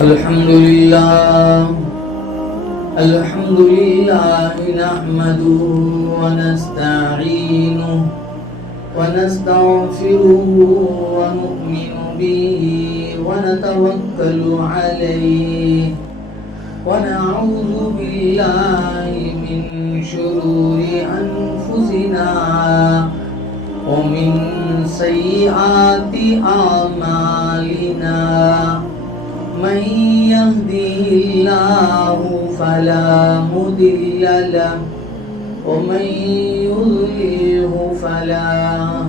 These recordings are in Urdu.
الحمد لله نحمده ونستعينه ونستغفره ونؤمن به ونتوكل عليه ونعوذ بالله من شرور أنفسنا ومن سيئات أعمالنا من يهده الله فلا مضل له ومن يضلله فلا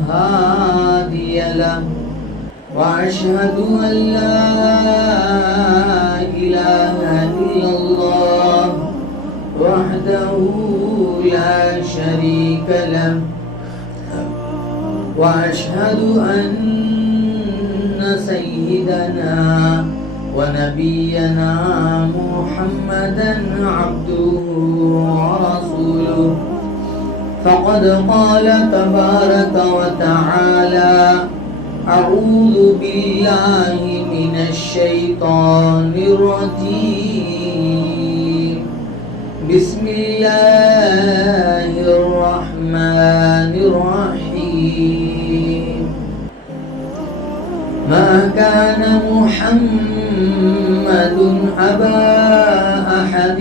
هادي له وأشهد أن لا إله إلا الله وحده لا شريك له وأشهد أن سيدنا ونبينا محمدا عبده ورسوله فقد قال تبارك وتعالى أعوذ بالله من الشيطان الرجيم بسم الله الرحمن الرحيم ما كان محمد أبا أحد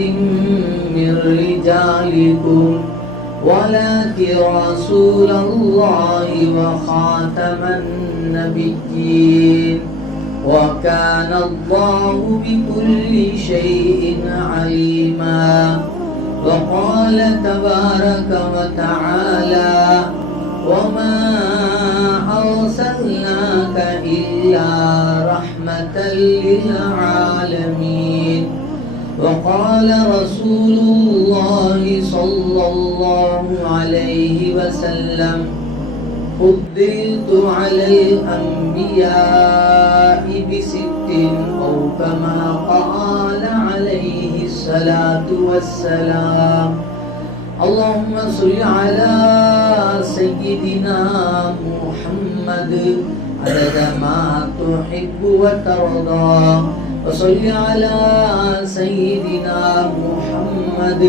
من رجالكم ولكن رسول الله وخاتم النبيين وكان الله بكل شيء عليما وقال تبارك وتعالى وما أرسلناك إلا رحمة للعالمين وقال رسول الله صلى الله عليه وسلم فضلت على الأنبياء ب6 أو كما قال عليه الصلاة والسلام اللهم صل على سيدنا محمد عدد ما تحب وترضى وصل على سيدنا محمد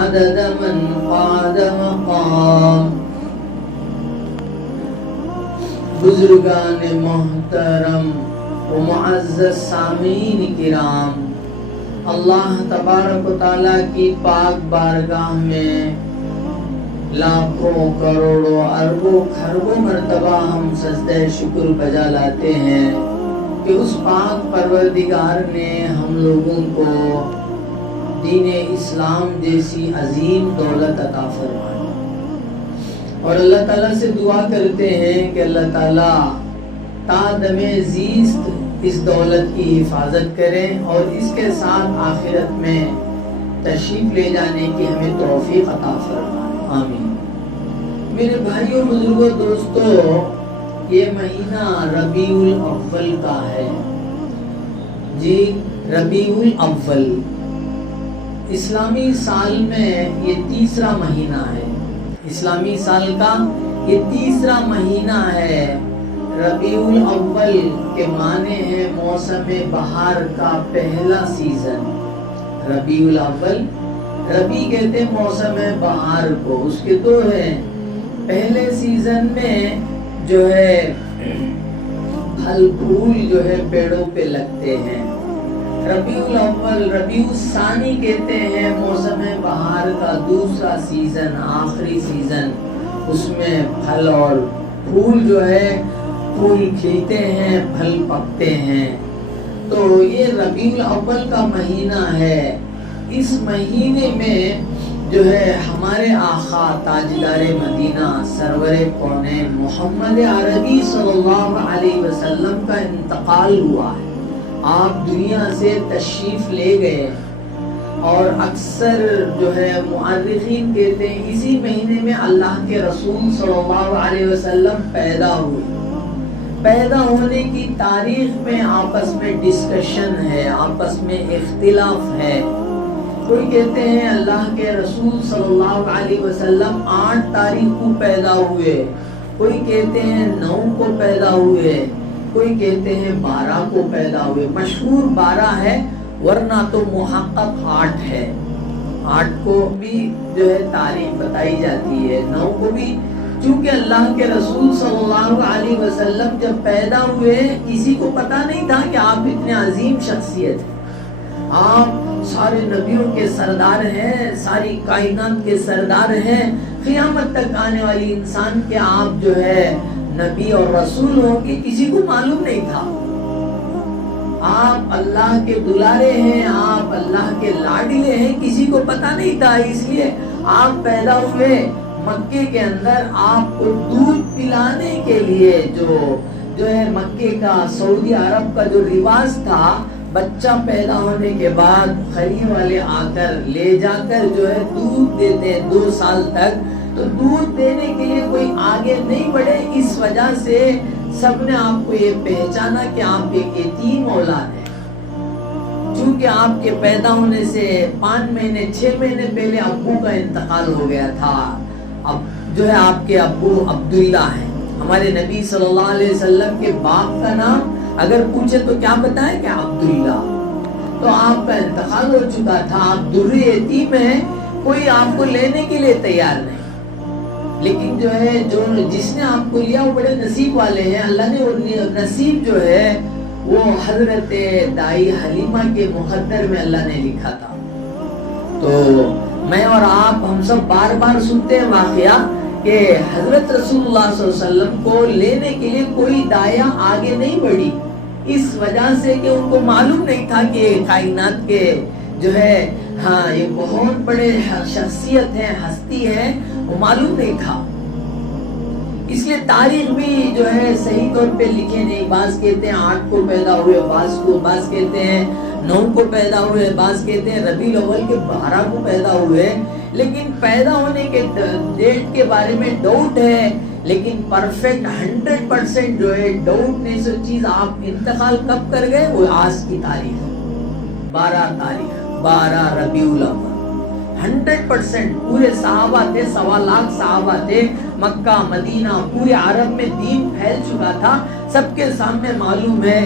عدد من قعد مقام بزرگان محترم و معزز سامعین کرام، اللہ تبارک و تعالیٰ کی پاک بارگاہ میں لاکھوں کروڑوں اربوں خربوں مرتبہ ہم سجدہ شکر بجا لاتے ہیں کہ اس پاک پروردگار نے ہم لوگوں کو دین اسلام جیسی عظیم دولت عطا فرمائی، اور اللہ تعالیٰ سے دعا کرتے ہیں کہ اللہ تعالیٰ تا دم زیست اس دولت کی حفاظت کریں اور اس کے ساتھ آخرت میں تشریف لے جانے کی ہمیں توفیق عطا فرمائے، آمین۔ میرے بھائیوں، بزرگوں، دوستوں، یہ مہینہ ربیع الاول کا ہے جی، ربیع الاول اسلامی سال میں یہ تیسرا مہینہ ہے، اسلامی سال کا یہ تیسرا مہینہ ہے۔ ربیع الاول کے معنی ہے موسم بہار کا پہلا سیزن۔ ربیع الاول، ربیع کہتے ہیں موسم بہار کو، اس کے دو ہیں، پہلے سیزن میں جو ہے پھل پھول جو ہے پیڑوں پہ لگتے ہیں۔ ربیع الاول، ربیع الثانی کہتے ہیں موسم بہار کا دوسرا سیزن، آخری سیزن، اس میں پھل اور پھول جو ہے پھول کھلتے ہیں، پھل پکتے ہیں۔ تو یہ ربیع الاول کا مہینہ ہے۔ اس مہینے میں جو ہے ہمارے آقا تاجدار مدینہ سرور کونین محمد عربی صلی اللہ علیہ وسلم کا انتقال ہوا ہے، آپ دنیا سے تشریف لے گئے، اور اکثر جو ہے مؤرخین کہتے ہیں اسی مہینے میں اللہ کے رسول صلی اللہ علیہ وسلم پیدا ہوئے۔ پیدا ہونے کی تاریخ میں آپس میں ڈسکشن ہے، آپس میں اختلاف ہے۔ کوئی کہتے ہیں اللہ کے رسول صلی اللہ علیہ وسلم 8 تاریخ کو پیدا ہوئے، کوئی کہتے ہیں 9 کو پیدا ہوئے، کوئی کہتے ہیں 12 کو پیدا ہوئے، مشہور 12 ہے ورنہ تو محقق 8 ہے. 8 کو بھی جو ہے تاریخ بتائی جاتی ہے، 9 کو بھی، چونکہ اللہ کے رسول صلی اللہ علیہ وسلم جب پیدا ہوئے کسی کو پتا نہیں تھا کہ آپ اتنے عظیم شخصیت ہیں. آپ سارے نبیوں کے سردار ہیں، ساری کائنات کے سردار ہیں، قیامت تک آنے والی انسان کے آپ جو ہے نبی اور رسول ہوں گے کسی کو معلوم نہیں تھا. آپ اللہ کے دلارے ہیں، آپ اللہ کے لاڈلے ہیں، کسی کو پتا نہیں تھا. اس لیے آپ پیدا ہوئے مکے کے اندر، آپ کو دودھ پلانے کے لیے جو ہے مکے کا، سعودی عرب کا جو رواج تھا، بچہ پیدا ہونے کے بعد خلیے والے آ کر لے جا کر جو ہے دودھ دیتے ہیں 2 سال تک. تو دودھ دینے کے لیے کوئی آگے نہیں بڑھے، اس وجہ سے سب نے آپ کو یہ پہچانا کہ آپ ایک یتیم اولاد ہیں. چونکہ آپ کے پیدا ہونے سے 5 مہینے 6 مہینے پہلے ابو کا انتقال ہو گیا تھا. اب جو ہے آپ کے ابو عبداللہ ہیں. ہمارے نبی صلی اللہ علیہ وسلم کے باپ کا نام اگر پوچھے تو کیا بتائیں کہ عبداللہ. تو آپ کا انتقال ہو چکا تھا، آپ در یتیم ہیں، کوئی آپ کو لینے کے لیے تیار نہیں. لیکن جو ہے جس نے آپ کو لیا وہ بڑے نصیب والے ہیں. اللہ نے وہ نصیب جو ہے وہ حضرت دائی حلیمہ کے مقدر میں اللہ نے لکھا تھا. تو میں اور آپ ہم سب بار بار سنتے ہیں واقعہ کہ حضرت رسول اللہ صلی اللہ علیہ وسلم کو لینے کے لیے کوئی دایا آگے نہیں بڑھی، اس وجہ سے کہ ان کو معلوم نہیں تھا کہ کائنات کے جو ہے یہ بہت بڑے شخصیت ہیں، ہستی ہیں، وہ معلوم نہیں تھا. اس لیے تاریخ بھی جو ہے صحیح طور پہ لکھے نہیں. بعض کہتے ہیں 8 کو پیدا ہوئے، بعض کہتے ہیں 9 کو پیدا ہوئے، بعض کہتے ہیں ربیع الاول کے 12 کو پیدا ہوئے. لیکن پیدا ہونے کے ڈیٹ کے بارے میں ڈاؤٹ ہے، لیکن پرفیکٹ 100% جو ہے ڈاؤٹ نہیں. سو چیز آپ انتقال کب کر گئے وہ آج کی تاریخ 12 ربیع الاول. 100% پورے صحابہ تھے، 1.25 لاکھ صحابہ تھے. مکہ مدینہ پورے عرب میں دین پھیل چکا تھا، سب کے سامنے معلوم ہے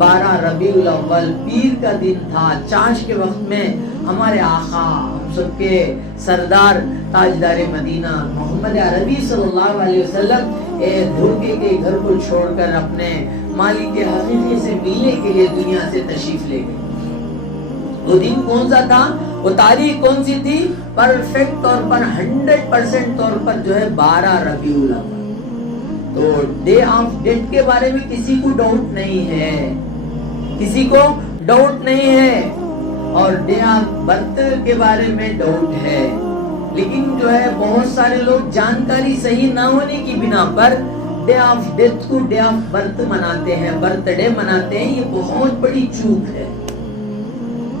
12 ربیع الاول پیر کا دن تھا. چاش کے وقت میں ہمارے آقا، ہم سب کے سردار تاجدار مدینہ محمد عربی صلی اللہ علیہ وسلم دھوکے کے گھر کو چھوڑ کر اپنے مالک حقیقی سے ملنے کے لیے دنیا سے تشریف لے گئے. وہ دن کون سا تھا، وہ تاریخ کون سی تھی؟ پرفیکٹ طور پر 100% طور پر جو ہے 12 ربیع الاول. تو ڈے آف ڈیٹ کے بارے میں کسی کو ڈاؤٹ نہیں ہے، کسی کو ڈاؤٹ نہیں ہے. اور ڈے آف برتھ کے بارے میں ڈاؤٹ ہے، لیکن جو ہے بہت سارے لوگ جانکاری صحیح نہ ہونے کی بنا پر ڈے آف ڈیتھ کو ڈے آف برتھ مناتے ہیں، برتھ ڈے مناتے ہیں. یہ بہت بڑی چوک ہے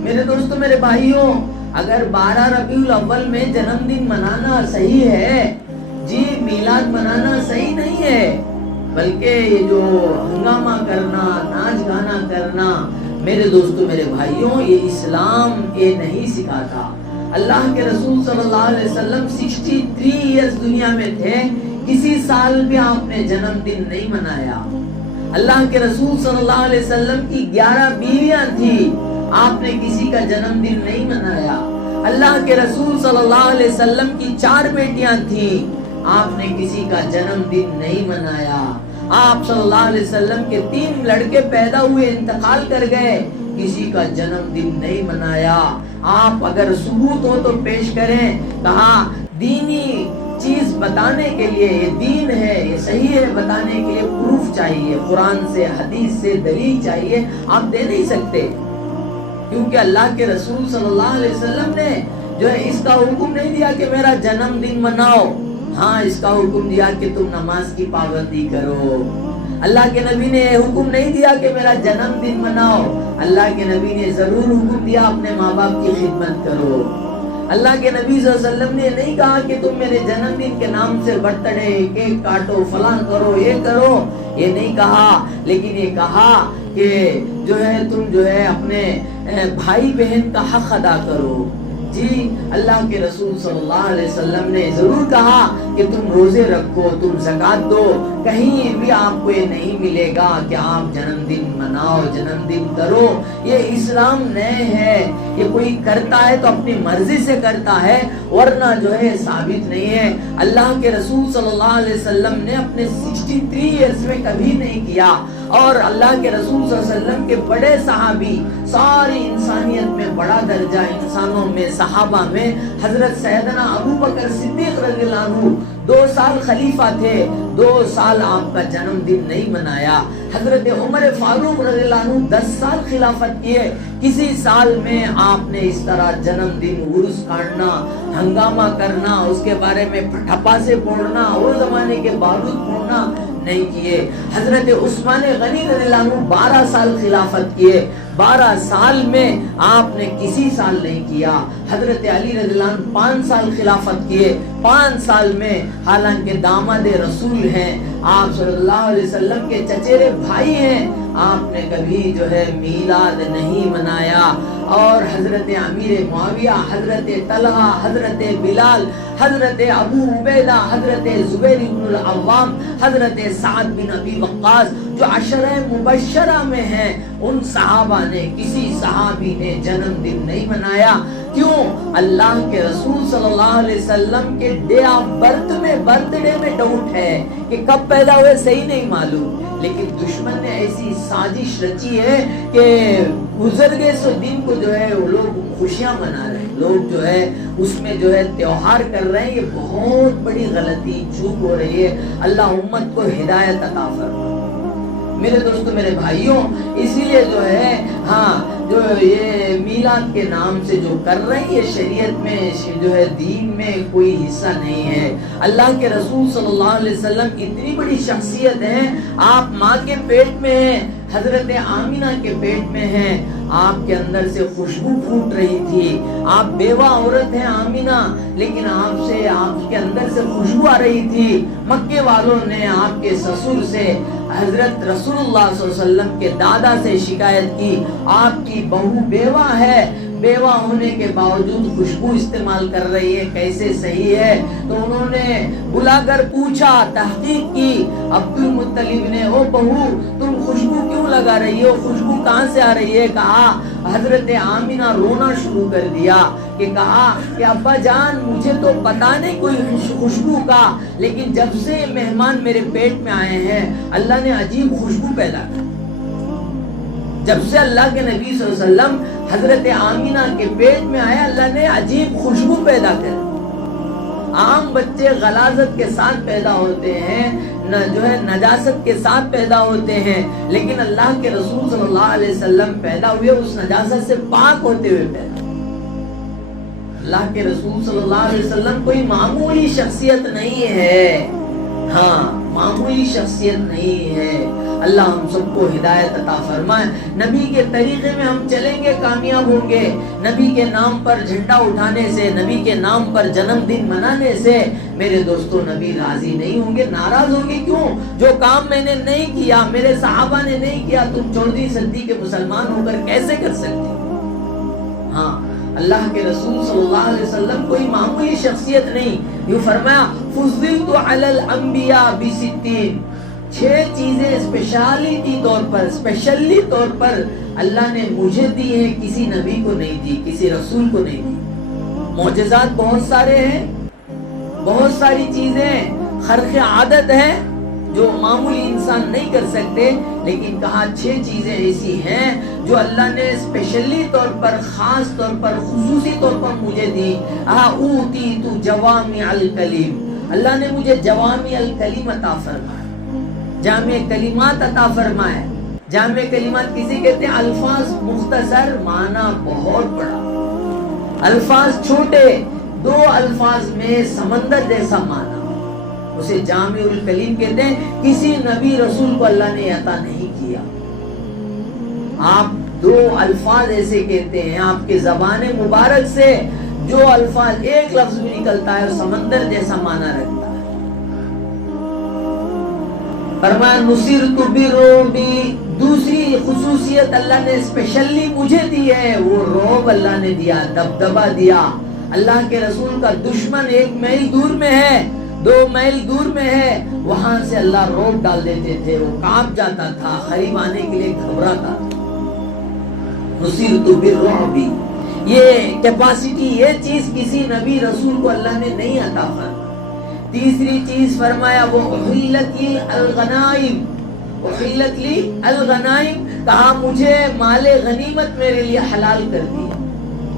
میرے دوستوں، میرے بھائیوں. اگر 12 ربیع الاول میں جنم دن منانا صحیح ہے، جی میلاد منانا صحیح نہیں ہے، بلکہ یہ جو ہنگامہ کرنا، ناچ گانا کرنا، میرے دوستوں میرے بھائیوں، یہ اسلام یہ نہیں سکھاتا. اللہ کے رسول صلی اللہ علیہ وسلم 63 ایئرز دنیا میں تھے، کسی سال بھی آپ نے جنم دن نہیں منایا. اللہ کے رسول صلی اللہ علیہ وسلم کی 11 بیویاں تھیں، آپ نے کسی کا جنم دن نہیں منایا. اللہ کے رسول صلی اللہ علیہ وسلم کی 4 بیٹیاں تھیں، آپ نے کسی کا جنم دن نہیں منایا. آپ صلی اللہ علیہ وسلم کے 3 لڑکے پیدا ہوئے، انتقال کر گئے، کسی کا جنم دن نہیں منایا. آپ اگر ثبوت ہو تو پیش کریں. کہا دینی چیز بتانے کے لیے، یہ دین ہے، یہ صحیح ہے، بتانے کے لیے پروف چاہیے، قرآن سے حدیث سے دلیل چاہیے. آپ دے نہیں سکتے، کیونکہ اللہ کے رسول صلی اللہ علیہ وسلم نے جو ہے اس کا حکم نہیں دیا کہ میرا جنم دن مناؤ. ہاں اس کا حکم دیا کہ تم نماز کی پابندی کرو. اللہ کے نبی نے حکم نہیں دیا کہ میرا جنم دن مناؤ. اللہ کے نبی نے ضرور حکم دیا اپنے ماں باپ کی خدمت کرو. اللہ کے نبی صلی اللہ علیہ وسلم نے نہیں کہا کہ تم میرے جنم دن کے نام سے برتھ ڈے کیک کاٹو، فلاں کرو، یہ کرو، یہ نہیں کہا. لیکن یہ کہا کہ جو ہے تم جو ہے اپنے بھائی بہن کا حق ادا کرو. جی اللہ کے رسول صلی اللہ علیہ وسلم نے ضرور کہا کہ تم روزے رکھو، تم زکات دو، کہیں بھی آپ کو یہ نہیں ملے گا کہ آپ جنم دن مناؤ، جنم دن کرو۔ یہ اسلام نئے ہے، یہ کوئی کرتا ہے تو اپنی مرضی سے کرتا ہے، ورنہ جو ہے ثابت نہیں ہے۔ اللہ کے رسول صلی اللہ علیہ وسلم نے اپنے 63 ایئرز میں کبھی نہیں کیا، اور اللہ کے رسول صلی اللہ علیہ وسلم کے بڑے صحابی، ساری انسانیت میں بڑا درجہ انسانوں میں، صحابہ میں، حضرت سیدنا ابو بکر صدیق رضی اللہ عنہ 2 سال خلیفہ تھے، 2 سال آپ کا جنم دن نہیں منایا۔ حضرت عمر فاروق رضی اللہ عنہ 10 سال خلافت کیے، کسی سال میں آپ نے اس طرح جنم دن عرس کاٹنا، ہنگامہ کرنا، اس کے بارے میں ٹھپاسے پھوڑنا اور زمانے کے بارود پھوڑنا نہیں کیے۔ حضرت عثمان غنی رضی اللہ عنہ 12 سال خلافت کیے، 12 سال میں آپ نے کسی سال نہیں کیا۔ حضرت علی رضی اللہ عنہ 5 سال خلافت کیے، 5 سال میں، حالانکہ داماد رسول ہیں، آپ صلی اللہ علیہ وسلم کے چچیرے بھائی ہیں، آپ نے کبھی جو ہے میلاد نہیں منایا۔ اور حضرت امیر معاویہ، حضرت طلحہ، حضرت بلال، حضرت ابو عبیدہ، حضرت زبیر بن العوام، حضرت سعد بن ابی وقاص جو عشرہ مبشرہ میں ہیں، ان صحابہ نے، کسی صحابی نے جنم دن نہیں منایا۔ کیوں؟ اللہ کے رسول صلی اللہ علیہ وسلم کے ڈے آف برتھ میں، برتھ ڈے میں ڈاؤٹ ہے کہ کب پیدا ہوئے، صحیح نہیں معلوم، لیکن دشمن نے ایسی سازش رچی ہے کہ گزر گئے سو دن کو جو ہے وہ لوگ خوشیاں منا رہے ہیں، لوگ جو ہے اس میں جو ہے تیوہار کر رہے ہیں۔ یہ بہت بڑی غلطی، چوک ہو رہی ہے۔ اللہ امت کو ہدایت عطا فرمائے۔ میرے دوستو، میرے بھائیوں، اسی لیے جو ہے جو یہ میلاد کے نام سے جو کر رہے ہیں، یہ شریعت میں جو ہے دین میں کوئی حصہ نہیں ہے۔ اللہ کے رسول صلی اللہ علیہ وسلم اتنی بڑی شخصیت ہیں، آپ ماں کے پیٹ میں ہیں، حضرت آمینہ کے پیٹ میں ہیں، آپ کے اندر سے خوشبو پھوٹ رہی تھی، آپ بیوہ عورت ہیں آمینہ، لیکن آپ کے اندر سے خوشبو آ رہی تھی۔ مکے والوں نے آپ کے سسر سے، حضرت رسول اللہ صلی اللہ علیہ وسلم کے دادا سے شکایت کی، آپ کی بہو بیوہ ہے، بیوہ ہونے کے باوجود خوشبو استعمال کر رہی ہے، کیسے صحیح ہے؟ تو انہوں نے بلا کر پوچھا، تحقیق کی عبد المطلب نے، او بہو تم خوشبو کیوں لگا رہی ہو، خوشبو کہاں سے آ رہی ہے؟ کہا، حضرت آمینہ رونا شروع کر دیا کہ کہا کہ ابا جان مجھے تو پتا نہیں کوئی خوشبو کا، لیکن جب سے مہمان میرے پیٹ میں آئے ہیں اللہ نے عجیب خوشبو پیدا کی۔ جب سے اللہ کے نبی صلی اللہ علیہ وسلم حضرت آمینہ کے پیٹ میں آئے، اللہ نے عجیب خوشبو پیدا کر۔ عام بچے غلاظت کے ساتھ پیدا ہوتے ہیں، جو ہے نجاست کے ساتھ پیدا ہوتے ہیں، لیکن اللہ کے رسول صلی اللہ علیہ وسلم پیدا ہوئے اس نجاست سے پاک ہوتے ہوئے پیدا۔ اللہ کے رسول صلی اللہ علیہ وسلم کوئی معمولی شخصیت نہیں ہے، معمولی شخصیت نہیں ہے۔ اللہ ہم سب کو ہدایت عطا فرمائے۔ نبی کے طریقے میں ہم چلیں گے، کامیاب ہوں گے۔ نبی کے نام پر جھنڈا اٹھانے سے، نبی کے نام پر جنم دن منانے سے میرے دوستو نبی راضی نہیں ہوں گے، ناراض ہوں گے۔ کیوں؟ جو کام میں نے نہیں کیا، میرے صحابہ نے نہیں کیا، تم 14ویں صدی کے مسلمان ہو کر کیسے کر سکتے؟ اللہ کے رسول صلی اللہ علیہ وسلم کوئی معمولی شخصیت نہیں۔ یوں فرمایا، فضلت علی الانبیاء ب60، 6 چیزیں اسپیشلی طور پر اللہ نے مجھے دی ہے، کسی نبی کو نہیں دی، کسی رسول کو نہیں دی۔ معجزات بہت سارے ہیں، بہت ساری چیزیں خرق عادت ہے جو معمولی انسان نہیں کر سکتے، لیکن کہا 6 چیزیں ایسی ہیں جو اللہ نے اسپیشلی طور پر، خاص طور پر، خصوصی طور پر مجھے دی۔ اوتیت جوامع الکلم، اللہ نے مجھے جوامع الکلم عطا فرمایا، جامع کلمات عطا فرمائے۔ جامع کلمات کسی کہتے ہیں الفاظ مختصر، معنی بہت بڑا، الفاظ چھوٹے، 2 الفاظ میں سمندر جیسا معنی، اسے جامع الکلم کہتے ہیں۔ کسی نبی رسول کو اللہ نے عطا نہیں کیا۔ آپ 2 الفاظ ایسے کہتے ہیں، آپ کے زبان مبارک سے جو الفاظ ایک لفظ بھی نکلتا ہے سمندر جیسا معنی رکھتا ہے۔ فرمایا، نصرت برعب دوسری خصوصیت اللہ نے اسپیشلی مجھے دی ہے، وہ رعب اللہ نے دیا، دبدبا دیا۔ اللہ کے رسول کا دشمن 1 میل دور میں ہے، 2 میل دور میں ہے، وہاں سے اللہ رعب ڈال دیتے تھے، وہ کانپ جاتا تھا، قریب آنے کے لیے گھبراتا تھا۔ نصرت بالرعب، یہ کیپیسٹی، یہ چیز کسی نبی رسول کو اللہ نے نہیں عطا فرمائی۔ تیسری چیز فرمایا وہ احلت لی الغنائم، احلت لی الغنائم، کہا مجھے مال غنیمت میرے لیے حلال کر دیا۔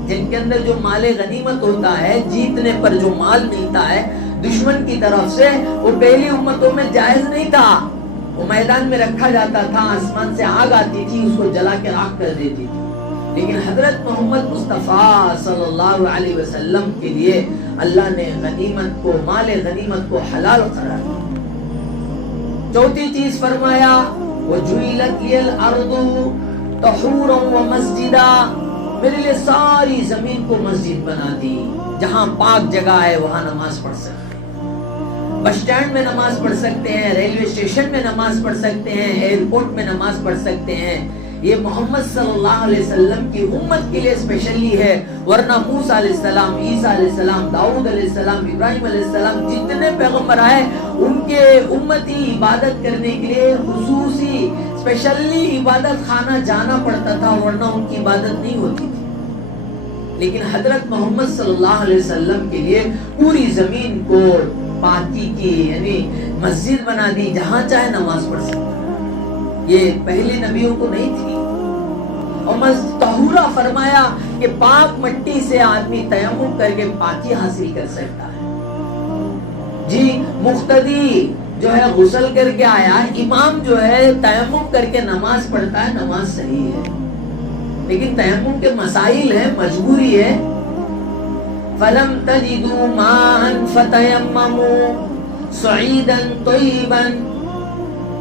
جن کے اندر جو مال غنیمت ہوتا ہے، جیتنے پر جو مال ملتا ہے دشمن کی طرف سے، وہ پہلی امتوں میں جائز نہیں تھا، وہ میدان میں رکھا جاتا تھا، آسمان سے آگ آتی تھی، اس کو جلا کے راکھ کر دیتی تھی۔ لیکن حضرت محمد مصطفیٰ صلی اللہ علیہ وسلم کے لیے اللہ نے غنیمت کو، مال غنیمت کو حلال قرار دیا۔ چوتھی چیز فرمایا وَجُعِلَتْ لِيَ الْأَرْضُ طَهُورًا وَمَسْجِدًا، میرے لیے ساری زمین کو مسجد بنا دی، جہاں پاک جگہ ہے وہاں نماز پڑھ سکتے ہیں، بس اسٹینڈ میں نماز پڑھ سکتے ہیں، ریلوے اسٹیشن میں نماز پڑھ سکتے ہیں، ایئرپورٹ میں نماز پڑھ سکتے ہیں۔ یہ محمد صلی اللہ علیہ وسلم کی امت کے لیے اسپیشلی ہے، ورنہ موسیٰ علیہ السلام، عیسیٰ علیہ السلام، داؤد علیہ السلام، ابراہیم علیہ السلام، جتنے پیغمبر آئے ان کے امتی عبادت کرنے کے لیے خصوصی اسپیشلی عبادت خانہ جانا پڑتا تھا، ورنہ ان کی عبادت نہیں ہوتی تھی۔ لیکن حضرت محمد صلی اللہ علیہ وسلم کے لیے پوری زمین کو پاکی کی، یعنی مسجد بنا دی، جہاں چاہے نماز پڑھ سکتا۔ یہ پہلے نبیوں کو نہیں تھی۔ اور طہورا فرمایا کہ پاک مٹی سے آدمی تیمم کر کے پاکی حاصل کر سکتا ہے۔ جی مقتدی جو ہے غسل کر کے آیا، امام جو ہے تیمم کر کے نماز پڑھتا ہے، نماز صحیح ہے، لیکن تیمم کے مسائل ہیں، مجبوری ہے۔ فَلَمْ تَجِدُوا مَاءً فَتَيَمَّمُوا صَعِيدًا طَيِّبًا،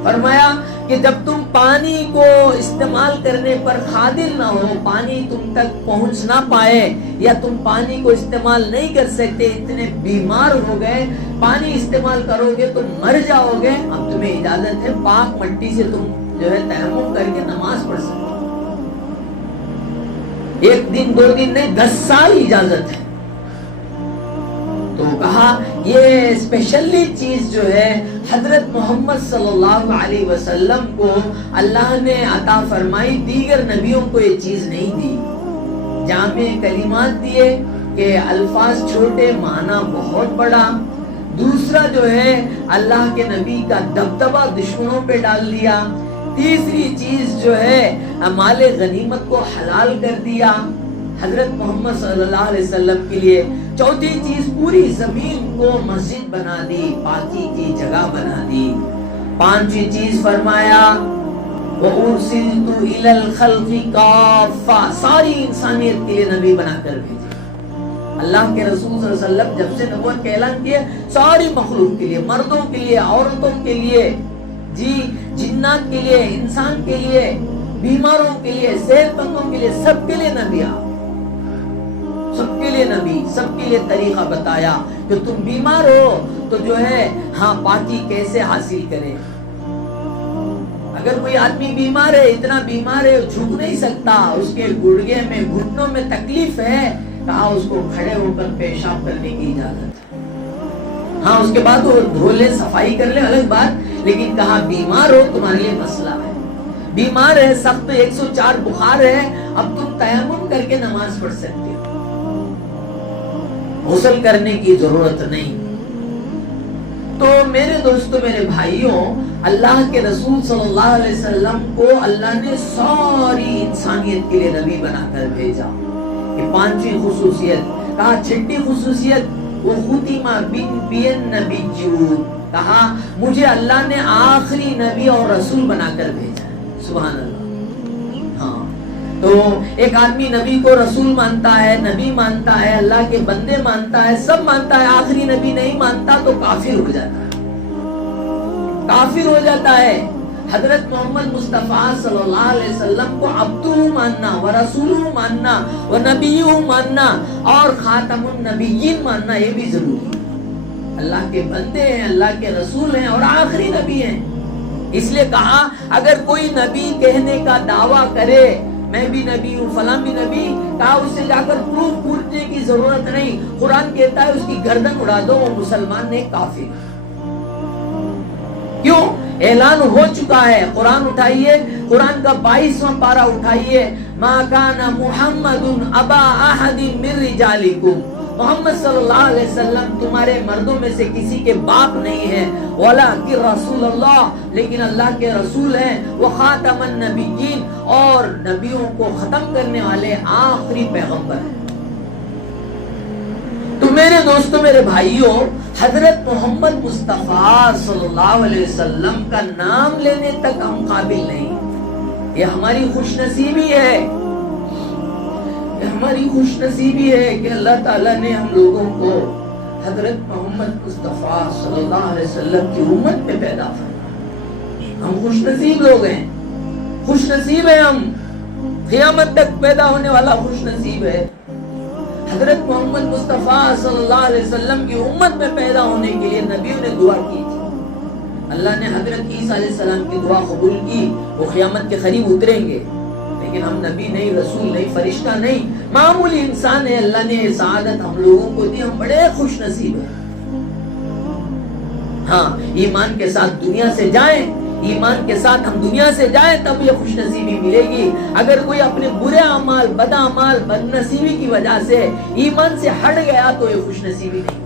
فرمایا کہ جب تم پانی کو استعمال کرنے پر قادر نہ ہو، پانی تم تک پہنچ نہ پائے، یا تم پانی کو استعمال نہیں کر سکتے، اتنے بیمار ہو گئے، پانی استعمال کرو گے تو مر جاؤ گے، اب تمہیں اجازت ہے پاک مٹی سے تم جو ہے تیمم کر کے نماز پڑھ سکتے۔ 1 دن 2 دن نہیں، 10 سال اجازت ہے۔ تو کہا یہ اسپیشلی چیز جو ہے حضرت محمد صلی اللہ علیہ وسلم کو اللہ نے عطا فرمائی، دیگر نبیوں کو یہ چیز نہیں دی۔ جامع کلمات دیے کہ الفاظ چھوٹے، معنی بہت بڑا۔ دوسرا جو ہے اللہ کے نبی کا دبدبہ دشمنوں پہ ڈال دیا۔ تیسری چیز جو ہے مال غنیمت کو حلال کر دیا حضرت محمد صلی اللہ علیہ وسلم کے لیے۔ چوتھی چیز پوری زمین کو مسجد بنا دی، پاکی کی جگہ بنا دی۔ پانچویں چیز فرمایا وَأُرْسِلْتُ إِلَى الْخَلْقِ كَافَّةً، ساری انسانیت کے لیے نبی بنا کر بھیجا۔ اللہ کے رسول صلی اللہ علیہ وسلم جب سے نبوت کا اعلان کیا، ساری مخلوق کے لیے، مردوں کے لیے، عورتوں کے لیے، جی جنات کے لیے، انسان کے لیے، بیماروں کے لیے، صحت مندوں کے لیے، سب کے لیے نبی آ، سب کے لیے نبی، سب کے لیے طریقہ بتایا کہ تم بیمار ہو تو جو ہے ہاں پاکی کیسے حاصل کرے۔ اگر کوئی آدمی بیمار ہے، اتنا بیمار ہے جھک نہیں سکتا، اس کے گڑگے میں، گھٹنوں میں تکلیف ہے، کہا اس کو کھڑے ہو کر پیشاب کرنے کی اجازت ہے۔ ہاں اس کے بعد وہ دھو لے، صفائی کر لے، الگ بات، لیکن کہا بیمار ہو تمہارے لیے مسئلہ ہے، بیمار ہے، سخت 104 بخار ہے، اب تم تیمم کر کے نماز پڑھ سکتے ہو، غسل کرنے کی ضرورت نہیں۔ تو میرے دوستو، میرے بھائیوں، اللہ کے رسول صلی اللہ علیہ وسلم کو اللہ نے ساری انسانیت کے لیے نبی بنا کر بھیجا۔ یہ پانچویں خصوصیت۔ کہا چھٹی خصوصیت وہ ختم بالنبیون، کہا مجھے اللہ نے آخری نبی اور رسول بنا کر بھیجا۔ سبحان اللہ۔ ہاں تو ایک آدمی نبی کو رسول مانتا ہے، نبی مانتا ہے، اللہ کے بندے مانتا ہے، سب مانتا ہے، آخری نبی نہیں مانتا تو کافر ہو جاتا ہے، کافر ہو جاتا ہے۔ حضرت محمد مصطفیٰ صلی اللہ علیہ وسلم کو عبدہ ماننا، ورسولہ ماننا، ونبیہ ماننا، اور خاتم النبیین ماننا، یہ بھی ضروری ہے۔ اللہ کے بندے ہیں، اللہ کے رسول ہیں اور آخری نبی ہیں، اس لیے کہا اگر کوئی نبی کہنے کا دعویٰ کرے میں بھی نبی ہوں فلاں بھی نبی، کہا اس سے جا کر پروف پوچھنے کی ضرورت نہیں، قرآن کہتا ہے اس کی گردن اڑا دو، وہ مسلمان نہیں کافر۔ کیوں؟ اعلان ہو چکا ہے۔ قرآن اٹھائیے، قرآن کا 22واں پارہ اٹھائیے، ما کان محمد ابا احد من رجالکم، محمد صلی اللہ علیہ وسلم تمہارے مردوں میں سے کسی کے باپ نہیں ہے، ولکن رسول اللہ، لیکن اللہ کے رسول ہیں، وخاتم النبیین، اور نبیوں کو ختم کرنے والے آخری پیغمبر ہیں۔ تو میرے دوستوں، میرے بھائیوں، حضرت محمد مصطفیٰ صلی اللہ علیہ وسلم کا نام لینے تک ہم قابل نہیں۔ یہ ہماری خوش نصیبی ہے، یہ ہماری خوش نصیبی ہے کہ اللہ تعالیٰ نے ہم لوگوں کو حضرت محمد مصطفیٰ صلی اللہ علیہ وسلم کی امت میں پیدا فرمایا۔ ہم خوش نصیب لوگ ہیں، خوش نصیب ہیں ہم، قیامت تک پیدا ہونے والا خوش نصیب ہے۔ حضرت محمد مصطفیٰ صلی اللہ علیہ وسلم کی امت میں پیدا ہونے کے لیے نبیوں نے دعا کی تھی۔ اللہ نے حضرت عیسیٰ علیہ السلام کی دعا قبول کی، وہ قیامت کے قریب اتریں گے، لیکن ہم نبی نہیں، رسول نہیں، فرشتہ نہیں، معمولی انسان ہے۔ اللہ نے سعادت ہم لوگوں کو دی، ہم بڑے خوش نصیب ہیں۔ ہاں، ایمان کے ساتھ دنیا سے جائیں، ایمان کے ساتھ ہم دنیا سے جائیں تب یہ خوش نصیبی ملے گی۔ اگر کوئی اپنے برے اعمال، بد اعمال، بد نصیبی کی وجہ سے ایمان سے ہٹ گیا تو یہ خوش نصیبی نہیں۔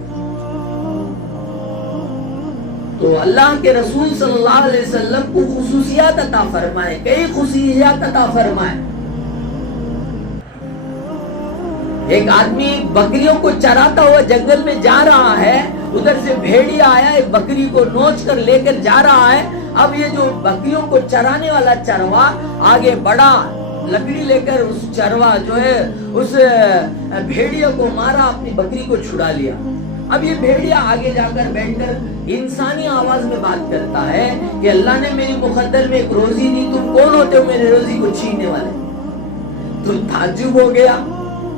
تو اللہ کے رسول صلی اللہ علیہ وسلم کو خصوصیات عطا فرمائے، کئی خصوصیات عطا فرمائے۔ ایک آدمی بکریوں کو چراتا ہوا جنگل میں جا رہا ہے، ادھر سے بھیڑیا آیا، ایک بکری کو نوچ کر لے کر جا رہا ہے۔ اب یہ جو بکریوں کو چرانے والا چروا آگے بڑھا، لکڑی لے کر اس چروا جو ہے اس بھیڑیا کو مارا، اپنی بکری کو چھڑا لیا۔ اب یہ بھیڑیا آگے جا کر بیٹھ کر انسانی آواز میں بات کرتا ہے کہ اللہ نے میری مقدر میں ایک روزی دی، تم کون ہوتے ہو میرے روزی کو چھیننے والے؟ تو تعجب ہو گیا،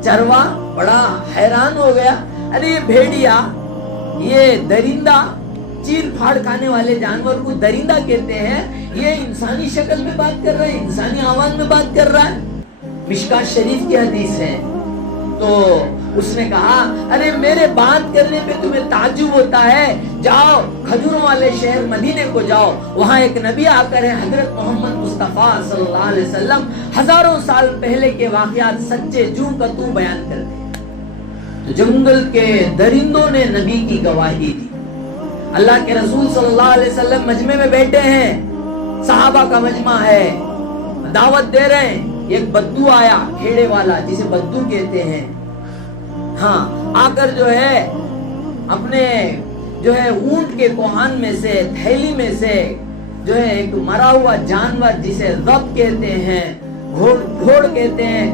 چروا بڑا حیران ہو گیا، ارے یہ بھیڑیا، یہ درندہ، چیر پھاڑ کھانے والے جانور کو درندہ کہتے ہیں، یہ انسانی شکل میں بات کر رہا ہے، انسانی آواز میں بات کر رہا ہے۔ مشکات شریف کی حدیث ہے۔ تو اس نے کہا ارے میرے بات کرنے پہ تمہیں تعجب ہوتا ہے، جاؤ کھجوروں والے شہر مدینے کو جاؤ، وہاں ایک نبی آ کر ہے، حضرت محمد مصطفیٰ صلی اللہ علیہ وسلم ہزاروں سال پہلے کے واقعات سچے جو کا تو بیان کرتے ہیں۔ تو جنگل کے درندوں نے نبی کی گواہی دی۔ اللہ کے رسول صلی اللہ علیہ وسلم مجمع میں بیٹھے ہیں، صحابہ کا مجمع ہے، دعوت دے رہے ہیں۔ ایک بدو آیا، کھیڑے والا، جسے بدو کہتے ہیں، ہاں، آ کر جو ہے اپنے جو ہے اونٹ کے کوہان میں سے، تھیلی میں سے جو ہے ایک مرا ہوا جانور جسے ضب کہتے ہیں، گھوڑ کہتے ہیں،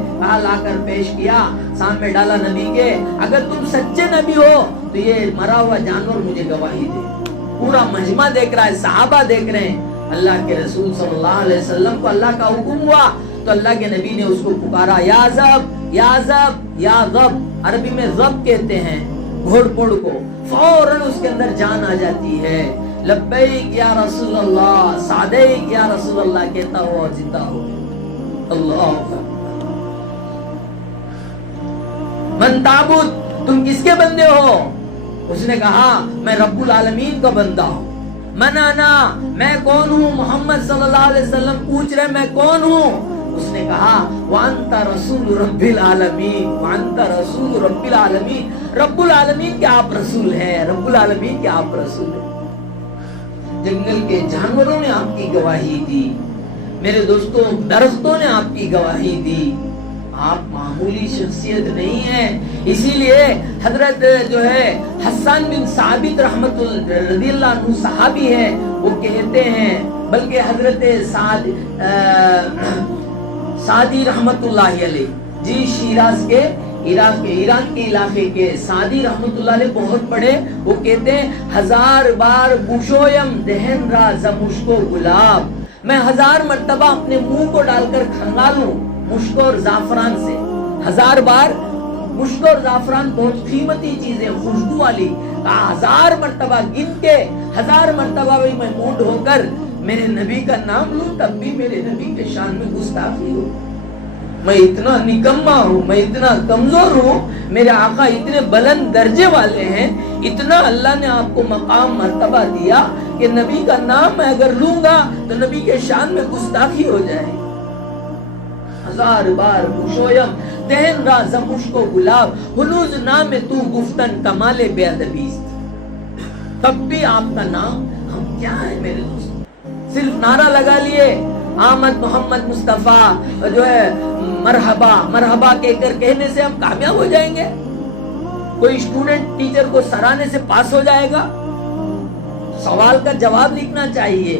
لا کر پیش کیا، سامنے ڈالا نبی کے، اگر تم سچے نبی ہو تو یہ مرا ہوا جانور مجھے گواہی دے۔ پورا مجمع دیکھ رہا ہے، صحابہ دیکھ رہے ہیں۔ اللہ کے رسول صلی اللہ علیہ وسلم کو اللہ کا حکم ہوا تو اللہ کے نبی نے اس کو پکارا، یا ضب یا ضب یا ضب، عربی میں ضب کہتے ہیں گھوڑ پوڑ کو۔ فوراً اس کے اندر جان آ جاتی ہے، لبیک یا رسول اللہ، صادق یا رسول اللہ کہتا ہوا زندہ ہو گیا۔ اللہ من تعبد، تم کس کے بندے ہو؟ اس نے کہا میں رب العالمین کا بندہ ہوں۔ من انا، میں کون ہوں؟ محمد صلی اللہ علیہ وسلم پوچھ رہے میں کون ہوں؟ اس نے کہا وانت رسول رب العالمین، وانت رسول رب العالمین، رب العالمین کے آپ رسول ہیں، رب العالمین کے آپ رسول ہیں۔ جنگل کے جانوروں نے آپ کی گواہی دی، میرے دوستوں درختوں نے آپ کی گواہی دی۔ آپ معمولی شخصیت نہیں ہیں، اسی لیے حضرت جو ہے حسان بن ثابت رحمت رضی اللہ عنہ صحابی ہے، وہ کہتے ہیں، بلکہ حضرت سعدی رحمت اللہ علیہ، جی شیراز کے ایران کے علاقے کے سعدی رحمت اللہ علیہ بہت بڑے، وہ کہتے ہیں 1000 بار بوشویم دہن را زمشک و گلاب، میں 1000 مرتبہ اپنے منہ کو ڈال کر کھنگالوں مشک اور زعفران سے۔ 1000 بار مشک اور زعفران بہت قیمتی چیزیں، خوشبو والی، 1000 مرتبہ گن کے 1000 مرتبہ بھی میں منہ دھو کر میرے نبی کا نام لوں تب بھی میرے نبی کے شان میں گستاخی ہو. میں اتنا نکما ہوں, میں اتنا کمزور ہوں, میرے آقا اتنے بلند درجے والے ہیں, اتنا اللہ نے آپ کو مقام مرتبہ دیا کہ نبی کا نام میں اگر لوں گا تو نبی کے شان میں گستاخی ہو جائے. ہزار بار خوشویم دہن را زموش کو گلاب ہنوز نام تو گفتن کمال بے ادبیست. تب بھی آپ کا نام ہم کیا ہے میرے دوست, صرف نعرہ لگا لیے آمد محمد مصطفیٰ جو ہے مرحبا مرحبا کہنے سے ہم کامیاب ہو جائیں گے؟ کوئی اسٹوڈنٹ ٹیچر کو سراہنے سے پاس ہو جائے گا؟ سوال کا جواب لکھنا چاہیے,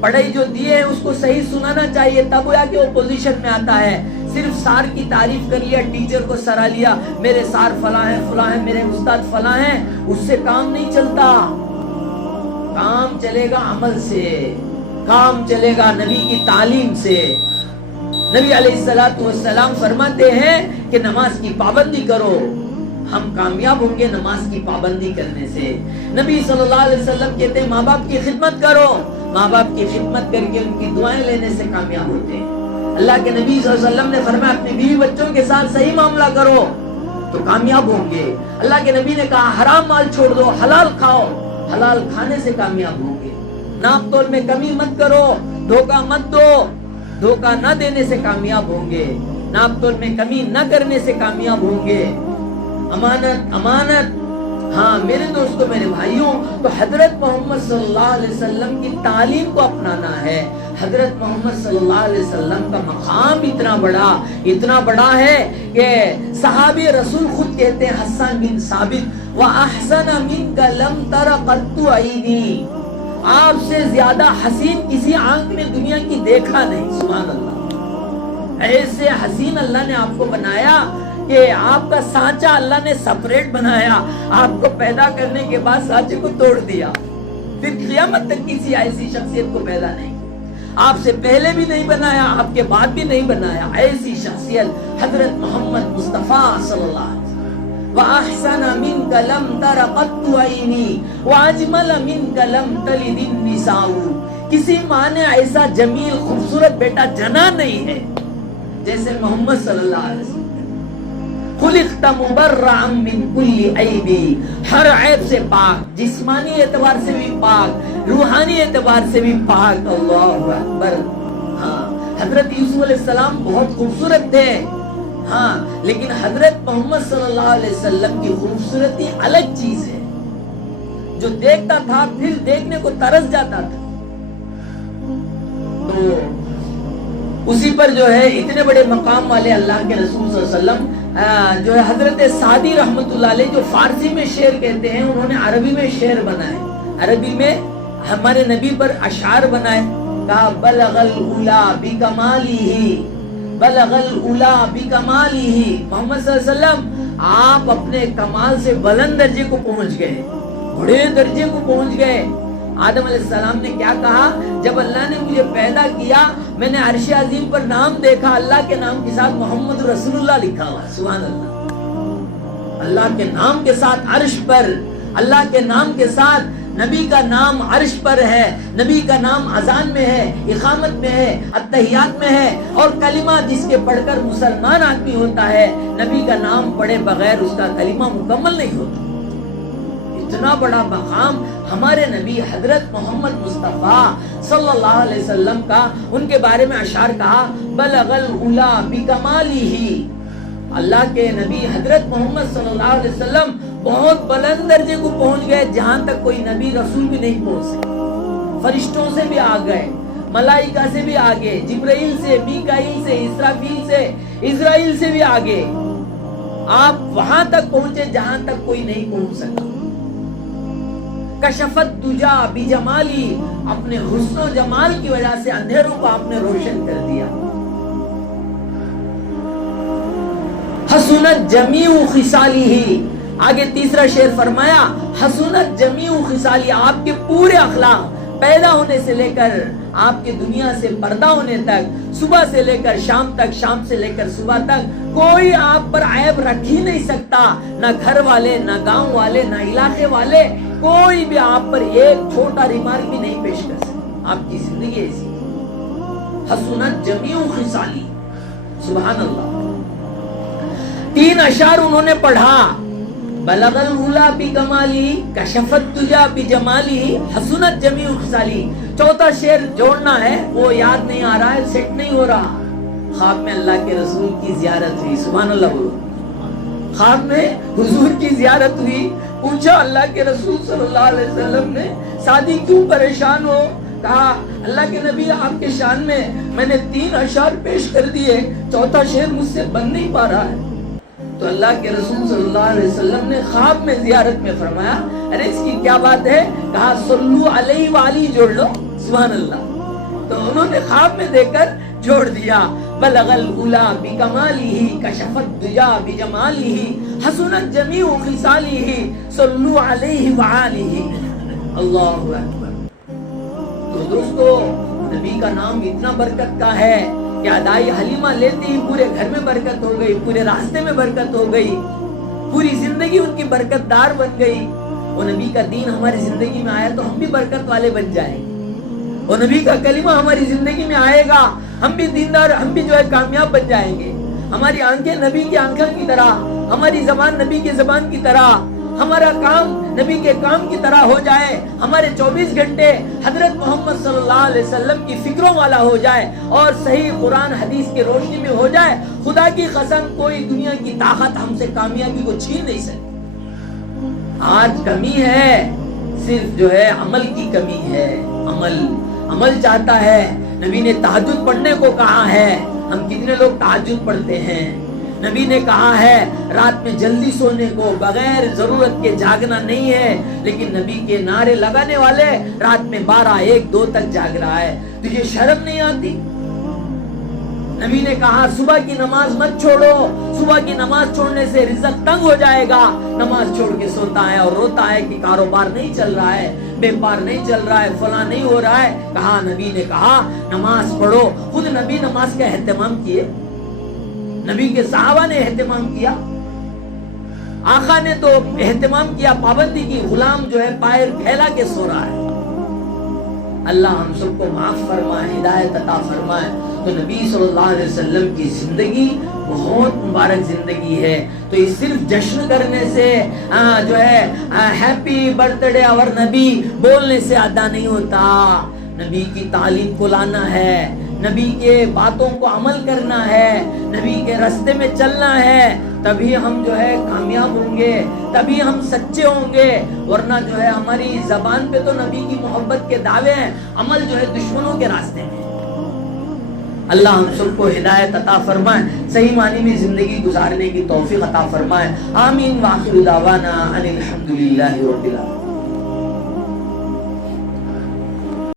پڑھائی جو دیے ہیں اس کو صحیح سنانا چاہیے, تب وہ کہ وہ پوزیشن میں آتا ہے. صرف سار کی تعریف کر لیا, ٹیچر کو سرا لیا, میرے سار فلاں ہیں, میرے استاد فلاں ہیں, اس سے کام نہیں چلتا. کام چلے گا عمل سے, کام چلے گا نبی کی تعلیم سے. نبی علیہ السلام فرماتے ہیں کہ نماز کی پابندی کرو, ہم کامیاب ہوں گے نماز کی پابندی کرنے سے. نبی صلی اللہ علیہ وسلم کہتے ہیں ماں باپ کی خدمت کرو, ماں باپ کی خدمت کر کے ان کی دعائیں لینے سے کامیاب ہوتے ہیں. اللہ کے نبی صلی اللہ علیہ وسلم نے فرمایا اپنی بیوی بچوں کے ساتھ صحیح معاملہ کرو تو کامیاب ہوں گے. اللہ کے نبی نے کہا حرام مال چھوڑ دو, حلال کھاؤ, حلال کھانے سے کامیاب ہوں گے. ناپ تول میں کمی مت کرو, دھوکہ مت دو, دھوکہ نہ دینے سے کامیاب ہوں گے. ناپ تول میں کمی نہ کرنے سے کامیاب ہوں گے. امانت ہاں میرے دوستوں, میرے بھائیوں, تو حضرت محمد صلی اللہ علیہ وسلم کی تعلیم کو اپنانا ہے. حضرت محمد صلی اللہ علیہ وسلم کا مقام اتنا بڑا ہے کہ صحابی رسول خود کہتے ہیں, حسان بن ثابت وَأَحْسَنَ مِنْكَ لَمْ تَرَ قَطُّ عَيْنِي, آپ سے زیادہ حسین کسی آنکھ نے دنیا کی دیکھا نہیں. سبحان اللہ, ایسے حسین اللہ نے آپ کو بنایا کہ آپ کا سانچہ اللہ نے سپریٹ بنایا. آپ کو پیدا کرنے کے بعد سانچے کو توڑ دیا, پھر قیامت تک کسی ایسی شخصیت کو پیدا نہیں, آپ سے پہلے بھی نہیں بنایا, آپ کے بعد بھی نہیں بنایا. ایسی شخصیت حضرت محمد مصطفیٰ صلی اللہ علیہ وسلم. وَأَحْسَنَ مِنْكَ لَمْ تَرَ قَطُّ عَيْنِي وَأَجْمَلَ مِنْكَ لَمْ تَلِدِ النِّسَاءُ, کسی ماں نے ایسا جمیل خوبصورت بیٹا جنا نہیں ہے جیسے محمد صلی اللہ علیہ وسلم. خلقت مبرعا من کل عیب, ہر عیب سے پاک, جسمانی اعتبار سے بھی پاک, روحانی اعتبار سے بھی پاک. اللہ اکبر. ہاں حضرت یوسف علیہ السلام بہت خوبصورت تھے, ہاں, لیکن حضرت محمد صلی اللہ علیہ وسلم کی خوبصورتی الگ چیز ہے. جو دیکھتا تھا پھر دیکھنے کو ترس جاتا تھا. تو اسی پر جو ہے اتنے بڑے مقام والے اللہ کے رسول صلی اللہ علیہ وسلم جو ہے حضرت سعدی رحمت اللہ علیہ, جو فارسی میں شعر کہتے ہیں, انہوں نے عربی میں شعر بنائے, عربی میں ہمارے نبی پر اشعار بنائے. کہا بلغ الاولا بکمالہ, بلغ الاولا بکمالہ, محمد صلی اللہ علیہ وسلم آپ اپنے کمال سے بلند درجے کو پہنچ گئے, بڑے درجے کو پہنچ گئے. آدم علیہ السلام نے کیا کہا, جب اللہ نے مجھے پیدا کیا میں نے عرش عظیم پر نام دیکھا, اللہ کے نام کے ساتھ محمد رسول اللہ لکھا ہوا. سبحان اللہ, اللہ کے نام کے ساتھ عرش پر, اللہ کے نام کے ساتھ نبی کا نام عرش پر ہے, نبی کا نام اذان میں ہے, اقامت میں ہے, اتحیات میں ہے, اور کلمہ جس کے پڑھ کر مسلمان آدمی ہوتا ہے, نبی کا نام پڑھے بغیر اس کا کلمہ مکمل نہیں ہوتا. اتنا بڑا مقام ہمارے نبی حضرت محمد مصطفیٰ صلی اللہ علیہ وسلم کا. ان کے بارے میں اشعار کہا بلغ العلا بکمالہ, اللہ کے نبی حضرت محمد صلی اللہ علیہ وسلم بہت بلند درجے کو پہنچ گئے جہاں تک کوئی نبی رسول بھی نہیں پہنچ سکے. فرشتوں سے بھی آ گئے, ملائکہ سے بھی آگے, جبرائیل سے, میکائیل سے, اسرافیل سے, اسرائیل سے بھی آگے. آپ وہاں تک پہنچے جہاں تک کوئی نہیں پہنچ سکا. کشفت دجا بجمالی, اپنے حسن و جمال کی وجہ سے اندھیروں کو آپ نے روشن کر دیا. حسنت جمیع خصالہ, آگے تیسرا شعر فرمایا حسنت جمیع خصالہ, آپ کے پورے اخلاق پیدا ہونے سے لے کر آپ کے دنیا سے پردہ ہونے تک, صبح سے لے کر شام تک, شام سے لے کر صبح تک, کوئی آپ پر عیب رکھ ہی نہیں سکتا. نہ گھر والے, نہ گاؤں والے, نہ علاقے والے, کوئی بھی آپ پر ایک چھوٹا ریمارک بھی نہیں پیش کر سکتا. آپ کی زندگی ایسی حسنت جمیع خصالی. سبحان اللہ. 3 اشعار انہوں نے پڑھا. بلغ العلا بکمالی کشف الدجا بجمالی حسنت جمیع خصالی. چوتھا شعر جوڑنا ہے، وہ یاد نہیں آ رہا ہے، سیٹ نہیں ہو رہا. خواب میں اللہ کے رسول کی زیارت ہوئی. سبحان اللہ بولو. خواب میں حضور کی زیارت ہوئی. پوچھا اللہ کے رسول صلی اللہ علیہ وسلم نے سعدی کیوں پریشان ہو؟ کہا اللہ کے نبی آپ کے شان میں نے 3 اشعار پیش کر دیے، چوتھا شعر مجھ سے بن نہیں پا رہا ہے. تو اللہ کے رسول صلی اللہ علیہ وسلم نے خواب میں زیارت میں فرمایا ارے اس کی کیا بات ہے؟ کہا صلو علیہ وآلہ جوڑ لو. سبحان اللہ. تو انہوں نے خواب میں دیکھ کر جوڑ دیا. بلغ العلا بکمالہ کشف الدجا بجمالہ حسنت جمیع خصالہ صلو علیہ وآلہ. اللہ اکبر. تو دوستو نبی کا نام اتنا برکت کا ہے کہ ادائی حلیمہ لیتی ہی پورے گھر میں برکت ہو گئی، پورے راستے میں برکت ہو گئی، پوری زندگی ان کی برکت دار بن گئی. وہ نبی کا دین ہماری زندگی میں آیا تو ہم بھی برکت والے بن جائیں. وہ نبی کا کلمہ ہماری زندگی میں آئے گا، ہم بھی دیندار، ہم بھی جو ہے کامیاب بن جائیں گے. ہماری آنکھیں نبی کی آنکھوں کی طرح، ہماری زبان نبی کی زبان کی طرح، ہمارا کام نبی کے کام کی طرح ہو جائے. ہمارے 24 گھنٹے حضرت محمد صلی اللہ علیہ وسلم کی فکروں والا ہو جائے اور صحیح قرآن حدیث کی روشنی میں ہو جائے. خدا کی قسم کوئی دنیا کی طاقت ہم سے کامیابی کو چھین نہیں سکتی. آج کمی ہے صرف جو ہے عمل کی کمی ہے. عمل چاہتا ہے. نبی نے تہجد پڑھنے کو کہا ہے. ہم کتنے لوگ تہجد پڑھتے ہیں؟ نبی نے کہا ہے رات میں جلدی سونے کو، بغیر ضرورت کے جاگنا نہیں ہے. لیکن نبی کے نعرے لگانے والے رات میں 12، 1، 2 تک جاگ رہا ہے. تجھے شرم نہیں آتی؟ نبی نے کہا صبح کی نماز مت چھوڑو، صبح کی نماز چھوڑنے سے رزق تنگ ہو جائے گا. نماز چھوڑ کے سوتا ہے اور روتا ہے کہ کاروبار نہیں چل رہا ہے، بیپار نہیں چل رہا ہے، فلاں نہیں ہو رہا ہے. کہا نبی نے کہا نماز پڑھو. خود نبی نماز کا اہتمام کیے، نبی کے صحابہ نے اہتمام کیا، آقا نے تو اہتمام کیا، پابندی کی. غلام جو ہے پائر پھیلا کے سو رہا ہے. اللہ ہم سب کو معاف فرمائے، ہدایت عطا فرمائے. تو نبی صلی اللہ علیہ وسلم کی زندگی بہت مبارک زندگی ہے. تو یہ صرف جشن کرنے سے جو ہے ہیپی برتھ ڈے اور نبی بولنے سے ادا نہیں ہوتا. نبی کی تعلیم کو لانا ہے، نبی کے باتوں کو عمل کرنا ہے، نبی کے راستے میں چلنا ہے. تبھی ہم جو ہے کامیاب ہوں گے، تبھی ہم سچے ہوں گے. ورنہ جو ہے ہماری زبان پہ تو نبی کی محبت کے دعوے ہیں، عمل جو ہے دشمنوں کے راستے میں. اللہ ہم سب کو ہدایت عطا فرمائے، صحیح معنی میں زندگی گزارنے کی توفیق عطا فرمائے. آمین. وآخر دعوانا ان الحمدللہ رب العالمین.